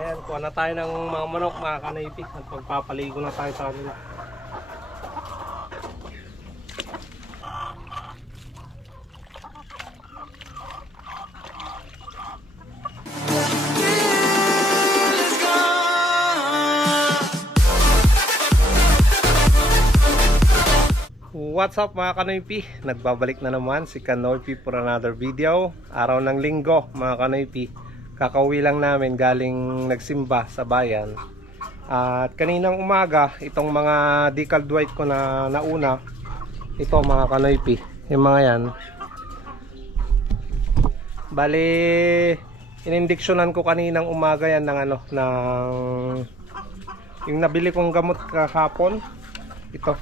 Ayan, kuha na tayo ng mga manok, mga kanaypi. At magpapaligo na tayo sa kanila. What's up mga Kanoypi? Nagbabalik na naman si Kanoypi for another video. Araw ng linggo mga Kanoypi. Kakauwi lang namin galing nagsimba sa bayan. At kaninang umaga, itong mga decal white ko na nauna, ito mga Kanoypi, yung mga yan. Bali, inindiksyonan ko kaninang umaga yan ng ano, ng yung nabili kong gamot kahapon. Ito,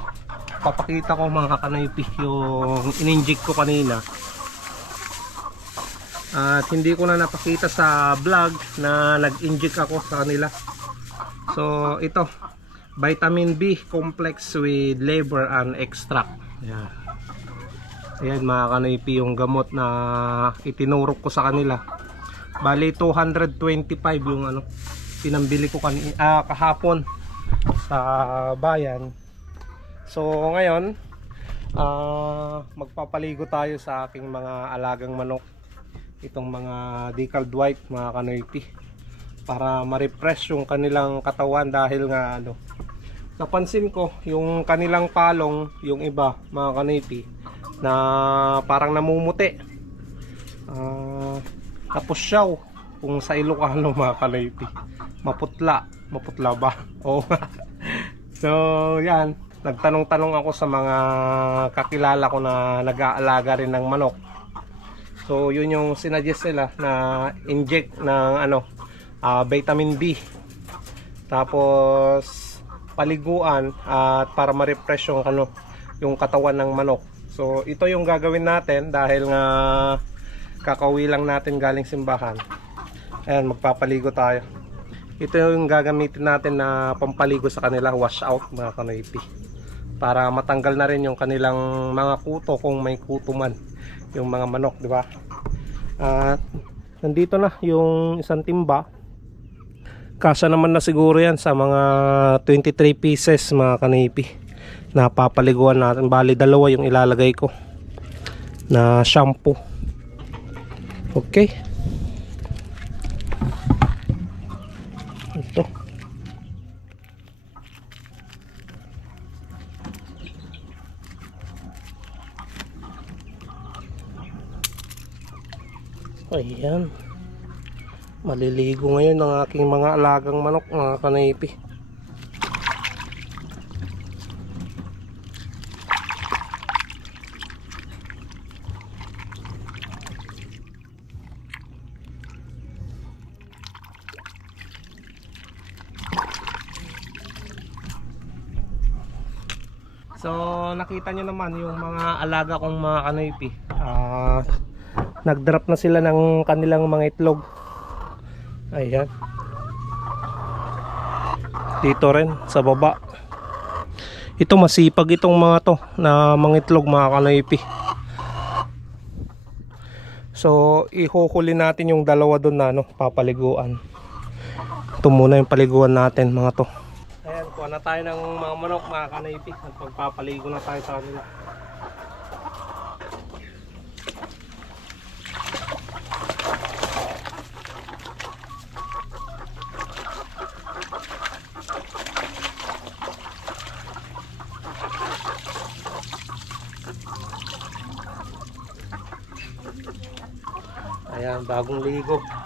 papakita ko mga kanaypi yung ininject ko kanina at hindi ko na napakita sa vlog na nag-inject ako sa kanila. So ito. Vitamin B complex with liver and extract. Yan ayan mga kanaypi yung gamot na itinurok ko sa kanila. Bali 225 yung ano pinambili ko kanina ah, kahapon sa bayan. So ngayon, ah, magpapaligo tayo sa aking mga alagang manok. Itong mga decal white, mga kanoyti. Para ma-refresh yung kanilang katawan dahil nga ano. Napansin ko yung kanilang palong, yung iba, mga kanoyti, na parang namumuti. Ah, tapos siyaw kung sa Ilocano mga kanoyti. Maputla, maputla ba? Oo. so, yan nagtanong-tanong ako sa mga kakilala ko na nag-aalaga rin ng manok. So, yun yung sinadjust nila na inject ng ano, ah, vitamin B. Tapos paliguan at para ma-refresh yung ano, yung katawan ng manok. So, ito yung gagawin natin dahil nga kakauwi lang natin galing simbahan. Ayan, magpapaligo tayo. Ito yung gagamitin natin na pampaligo sa kanila, wash out mga kanoipi para matanggal na rin yung kanilang mga kuto kung may kuto man yung mga manok di ba? At nandito na yung isang timba. Kasa naman na siguro yan sa mga 23 pieces mga kanipi. Na papaliguan natin. Bali dalawa yung ilalagay ko na shampoo. Okay Ayan. Maliligo ngayon ang aking mga alagang manok, mga kanaypi. So, nakita nyo naman yung mga alaga kong mga kanaypi. Ah, nag-drop na sila ng kanilang mga itlog. Ayan. Dito rin sa baba. Ito masipag itong mga to na mga itlog mga kanaypi. So ihuhuli natin yung dalawa doon na ano, papaliguan. Ito muna yung paliguan natin mga to. Ayan kuha na tayo ng mga manok mga kanaypi. At magpapaligo na tayo sa kanila Ayan, bagong ligo.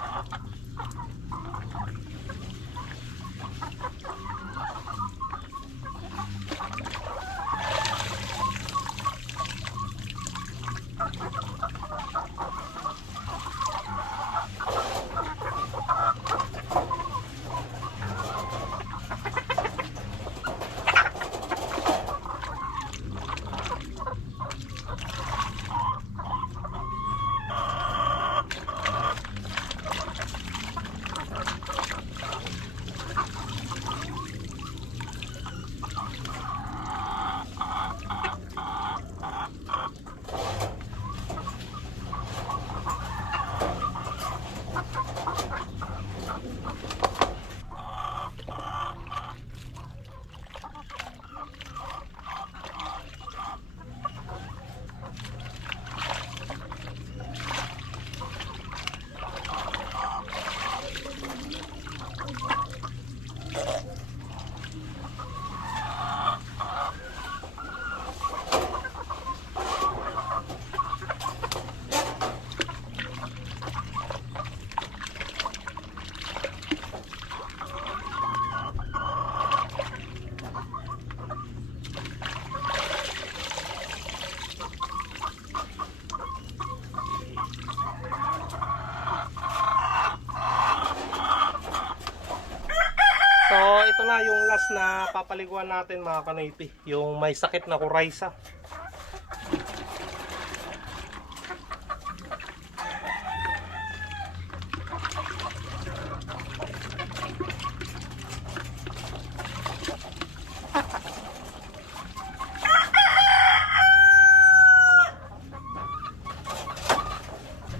Papaliguan natin mga kanoypi. Yung may sakit na kuraysa.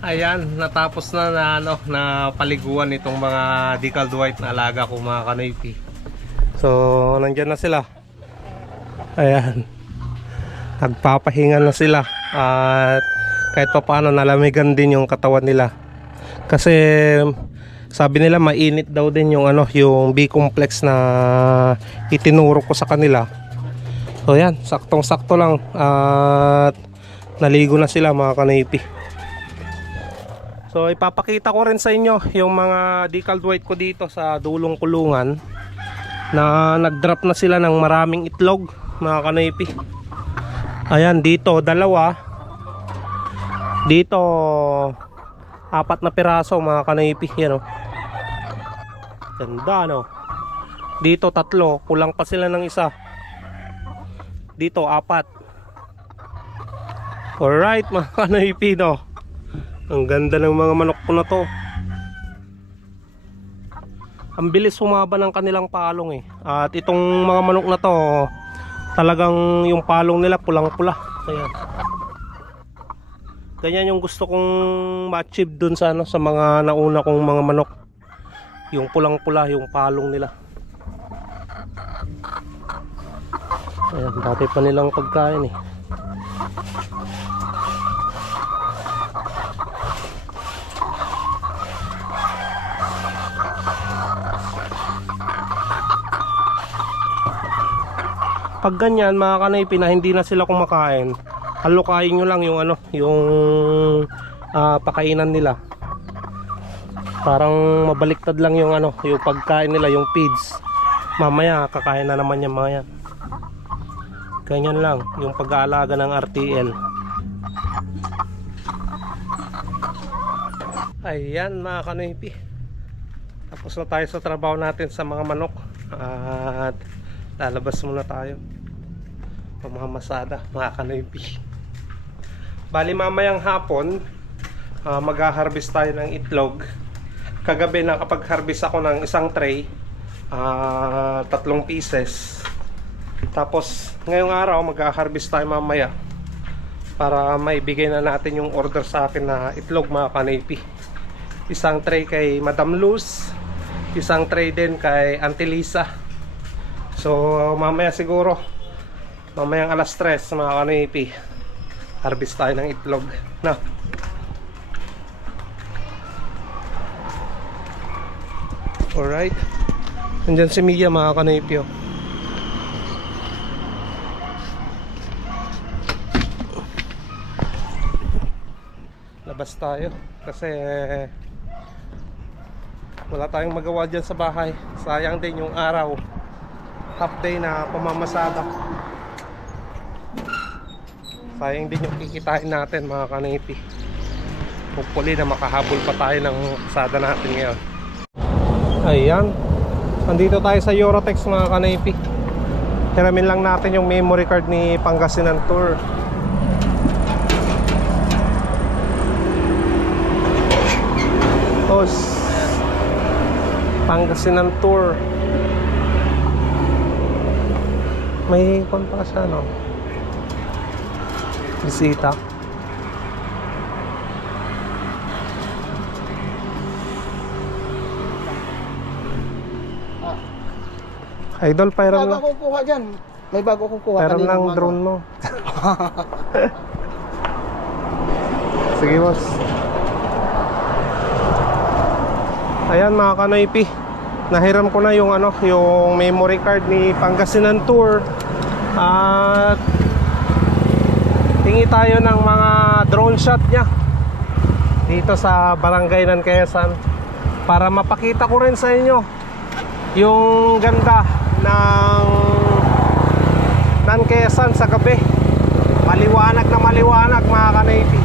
Ayan, natapos na na ano na paliguan itong mga decaled white na alaga ko mga kanoypi. So, nandiyan na sila. Ayan. Nagpapahinga na sila at kahit pa paano nalamigan din yung katawan nila. Kasi sabi nila mainit daw din yung ano, yung B complex na itinuro ko sa kanila. So yan, saktong-sakto lang at naligo na sila mga kanipi. So ipapakita ko rin sa inyo yung mga decaled white ko dito sa dulong kulungan na nag-drop na sila ng maraming itlog mga kanipi. Ayan dito dalawa. Dito apat na piraso mga kanipi yan oh. Ganda no. Dito tatlo, kulang pa sila ng isa. Dito apat. Alright mga kanipi no. Ang ganda ng mga manok ko na to. Ang bilis humaba ng kanilang palong eh. At itong mga manok na to, talagang yung palong nila pulang-pula. Ayan. Ganyan yung gusto kong ma-achieve dun sa, ano, sa mga nauna kong mga manok. Yung pulang-pula, yung palong nila. Ayan, dati pa nilang pagkain eh. Pag ganyan mga kanaypi na hindi na sila kumakain, halukayin nyo lang yung ano, yung ah, pakainan nila. Parang mabaliktad lang yung ano, yung pagkain nila, yung feeds. Mamaya kakain na naman yung mga yan. Ganyan lang yung pag-aalaga ng RTL. Ayan mga kanaypi. Tapos na tayo sa trabaho natin sa mga manok. At lalabas muna tayo. Pamamasada mga kanaypi. Bali mamayang hapon, uh, mag-harvest tayo ng itlog. Kagabi nakapag-harvest ako ng isang tray, ah, tatlong pieces. Tapos ngayong araw mag-harvest tayo mamaya para maibigay na natin yung order sa akin na itlog mga kanaypi. Isang tray kay Madam Luz, isang tray din kay Auntie Lisa. So mamaya siguro mamayang alas 3 mga kanipi harvest tayo ng itlog na alright. Nandyan si Mia mga kanipi oh. labas tayo kasi wala tayong magawa dyan sa bahay. Sayang din yung araw half day na pamamasada. Sayang din yung kikitain natin mga kanipi hopefully na makahabol pa tayo ng sada natin ngayon. Ayan. Nandito tayo sa Eurotex mga kanipi hiramin lang natin yung memory card ni Pangasinan Tour. Tapos Pangasinan Tour may kon pa siya no? Bisita. Idol May pairam bago lang. akong kuha dyan. May bago akong kuha. pairam lang drone mo. Sige boss. Ayan mga kanoypi nahiram ko na yung ano yung memory card ni Pangasinan Tour. At tingi tayo ng mga drone shot niya dito sa barangay ng Quezon para mapakita ko rin sa inyo yung ganda ng ng Quezon sa gabi. Maliwanag na maliwanag mga kanaypi.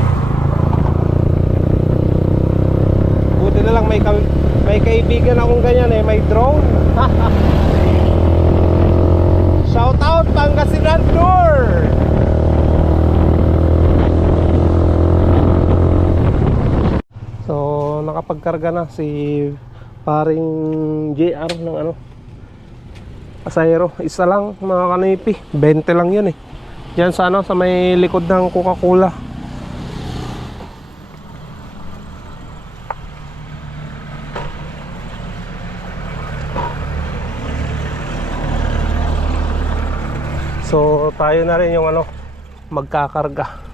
Buti na lang may, may kaibigan akong ganyan eh, may drone. Shout out Pangasinan Tour! So, nakapagkarga na si paring JR ng ano Asayro, isa lang mga kanipi 20 lang yun eh Diyan sa ano, sa may likod ng Coca-Cola tayo na rin yung ano magkakarga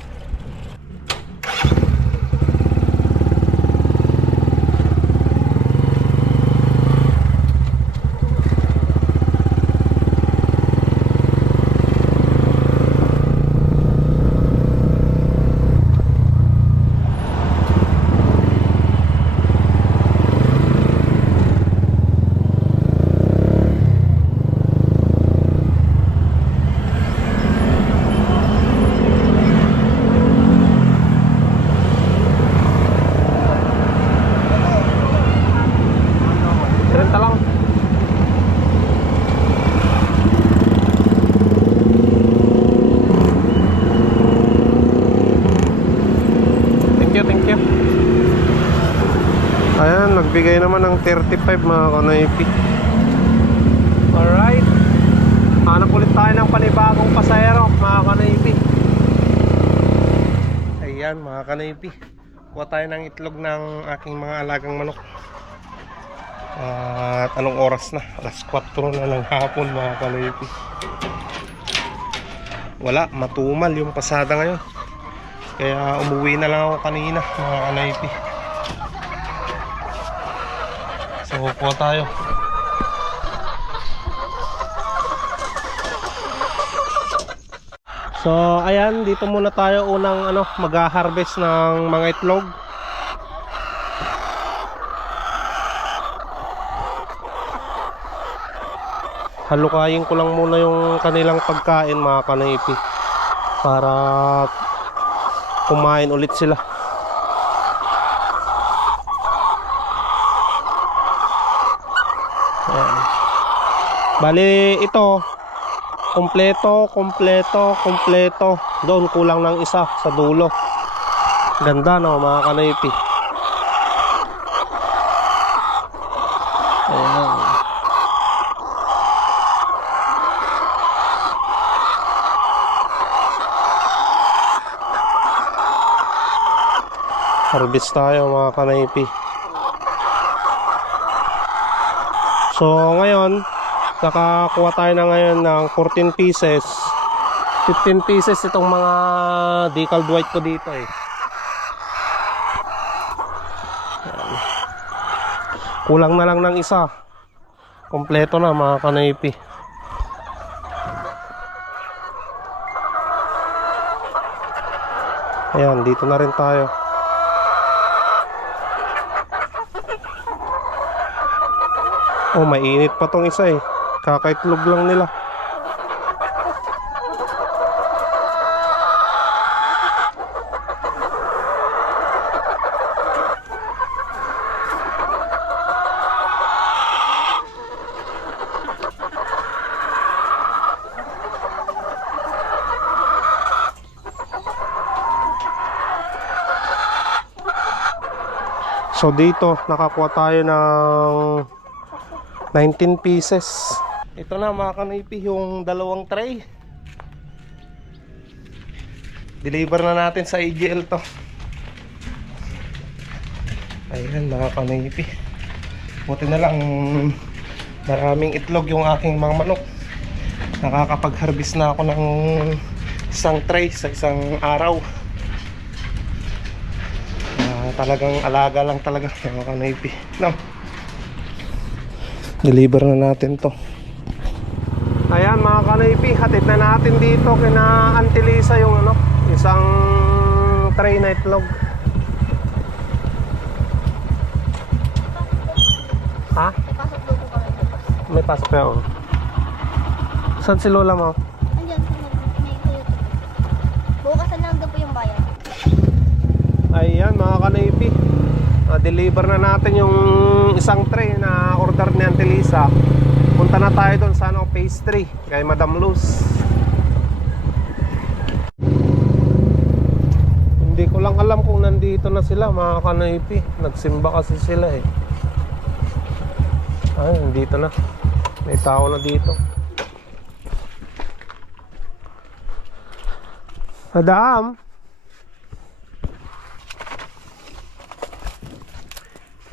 Renta lang. Thank you, thank you. Ayan, nagbigay naman ng 35 mga kanaypi. Alright. Hanap ulit tayo ng panibagong pasahero mga kanaypi. Ayan mga kanaypi. Kuha tayo ng itlog ng aking mga alagang manok. At anong oras na? Alas 4 na ng hapon mga kalipi. Wala, matumal yung pasada ngayon. Kaya umuwi na lang ako kanina mga kalipi. So, kuha tayo. So, ayan, dito muna tayo unang ano, mag-harvest ng mga itlog. halukayin ko lang muna yung kanilang pagkain mga kanaypi para kumain ulit sila Ayan. bali ito. Kompleto kompleto kompleto doon kulang ng isa sa dulo. Ganda no mga kanaypi. Ayan. harvest tayo mga kanaypi so ngayon nakakuha tayo na ngayon ng 14 pieces. 15 pieces itong mga decaled white ko dito eh. Kulang na lang ng isa. Kompleto na mga kanaypi. Ayan dito na rin tayo Oh, mainit pa tong isa eh. Kakaitlog lang nila. So dito nakakuha tayo ng 19 pieces. Ito na mga kanipi yung dalawang tray. Deliver na natin sa AGL to. Ayan mga kanipi. Buti na lang maraming itlog yung aking mga manok. Nakakapag-harvest na ako ng isang tray sa isang araw. Ah, talagang alaga lang talaga mga kanipi. No? Deliver na natin to ayan mga kanaypi hatid na natin dito kina Antilisa yung ano isang tray na itlog ha? Bukas. may pasok kayo saan si lola mo? Andyan, Toyota. Bukasan lang daw po yung bayan. ayan mga kanaypi deliver na natin yung isang tray na order ni Antilisa punta na tayo doon sa ano, phase 3 kay Madam Luz hindi ko lang alam kung nandito na sila mga kanaypi. Nagsimba kasi sila eh. Ay, nandito na. May tao na dito. Madam.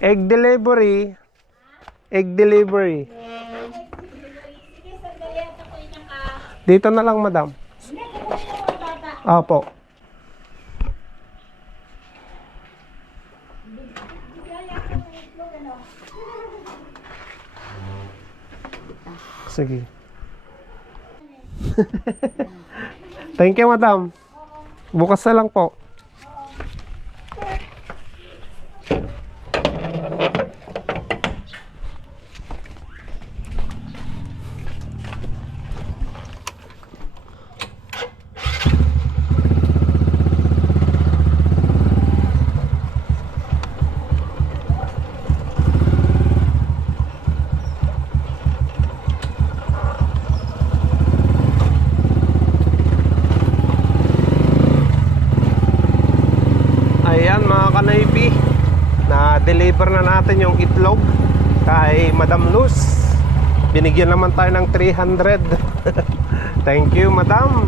Egg delivery. Egg delivery. Dito na lang, madam. Apo. Sige. Thank you, madam. Bukas na lang po. Ayan mga kanaypi Na-deliver na natin yung itlog Kay Madam Luz. Binigyan naman tayo ng 300 Thank you Madam